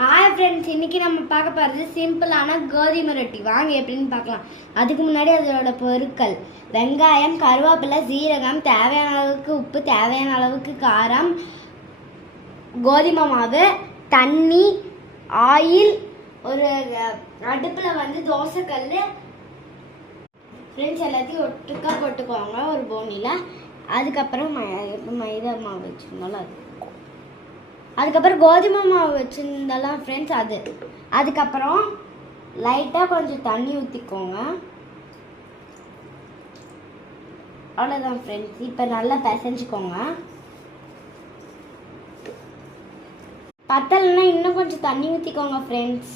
Hi friends இன்னைக்கு நம்ம பார்க்க போகிறது சிம்பிளான கோதுமை ரொட்டி. வாங்க எப்படின்னு பார்க்கலாம். அதுக்கு முன்னாடி அதோட பொருட்கள். வெங்காயம் கருவேப்பிலை சீரகம் தேவையான அளவுக்கு உப்பு தேவையான அளவுக்கு காரம் கோதுமை மாவு தண்ணி ஆயில் ஒரு அடுப்பில் வந்து தோசைக்கல் ஃப்ரெண்ட்ஸ் எல்லாத்தையும் ஒட்டுக்கா போட்டுக்கோங்க ஒரு போனியில் அதுக்கப்புறம் ம- மைதா மாவு வச்சுருந்தாலும் அது அதுக்கப்புறம் கோதுமை மாவு வச்சுருந்தாலும் ஃப்ரெண்ட்ஸ் அது. அதுக்கப்புறம் லைட்டாக கொஞ்சம் தண்ணி ஊற்றிக்கோங்க அவ்வளோதான் ஃப்ரெண்ட்ஸ் இப்போ நல்லா பிசைஞ்சுக்கோங்க. பத்தலைன்னா இன்னும் கொஞ்சம் தண்ணி ஊற்றிக்கோங்க ஃப்ரெண்ட்ஸ்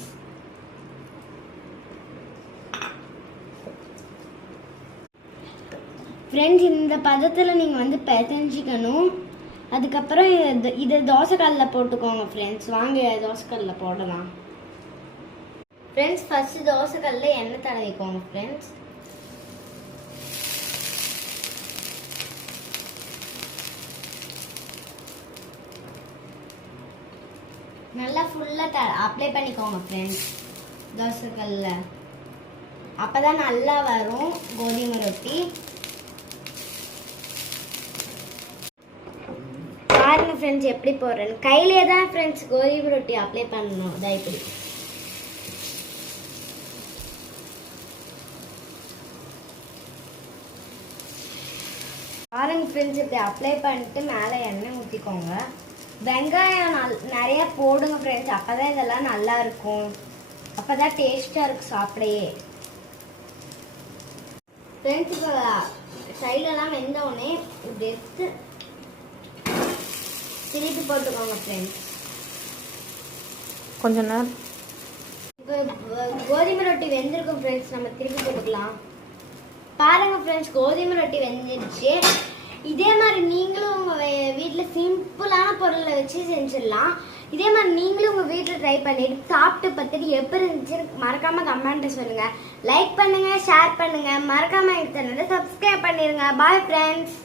ஃப்ரெண்ட்ஸ் இந்த பதத்தில் நீங்கள் வந்து பிசைஞ்சிக்கணும். அதுக்கப்புறம் இது இது தோசைக்கல்லில் போட்டுக்கோங்க ஃப்ரெண்ட்ஸ் வாங்க தோசைக்கல்லில் போடலாம். ஃப்ரெண்ட்ஸ் ஃபஸ்ட்டு தோசைக்கல்லில் எண்ணெய் தடவிக்கோங்க ஃப்ரெண்ட்ஸ் நல்லா ஃபுல்லாக த அப்ளை பண்ணிக்கோங்க ஃப்ரெண்ட்ஸ் தோசைக்கல்ல. அப்போ தான் நல்லா வரும் கோதுமை ரொட்டி. பாருங்க ஃப்ரெண்ட்ஸ் எப்படி போடுறேன்னு கையிலே தான் ஃப்ரெண்ட்ஸ் கோதுமை ரொட்டி அப்ளை பண்ணணும். இதாக இப்படி. பாருங்க ஃப்ரெண்ட்ஸ் இப்படி அப்ளை பண்ணிட்டு மேலே எண்ணெய் ஊற்றிக்கோங்க வெங்காயம் நல் நிறைய போடுங்க ஃப்ரெண்ட்ஸ் அப்போ தான் இதெல்லாம் நல்லா இருக்கும். அப்போ தான் டேஸ்ட்டாக இருக்கும் சாப்பிடையே. ஃப்ரெண்ட்ஸ் இப்போ சைடெல்லாம் வெந்த உடனே இப்படி எடுத்து திருப்பி போட்டுக்கோங்க ஃப்ரெண்ட்ஸ் கொஞ்ச நேரம். கோதுமை ரொட்டி வெந்திருக்கும் ஃப்ரெண்ட்ஸ் நம்ம திருப்பி போட்டுக்கலாம் பாருங்க ஃப்ரெண்ட்ஸ் கோதுமை ரொட்டி வெந்துருச்சு. இதே மாதிரி நீங்களும் உங்கள் வீட்டில் சிம்பிளான பொருளை வச்சு செஞ்சிடலாம். இதே மாதிரி நீங்களும் உங்கள் வீட்டில் ட்ரை பண்ணிட்டு சாப்பிட்டு பார்த்துட்டு எப்படி இருந்துச்சுன்னு மறக்காமல் கமெண்ட்டை சொல்லுங்கள் லைக் பண்ணுங்கள் ஷேர் பண்ணுங்கள் மறக்காமல் இந்த சேனலை சப்ஸ்கிரைப் பண்ணிடுங்க பாய் ஃப்ரெண்ட்ஸ்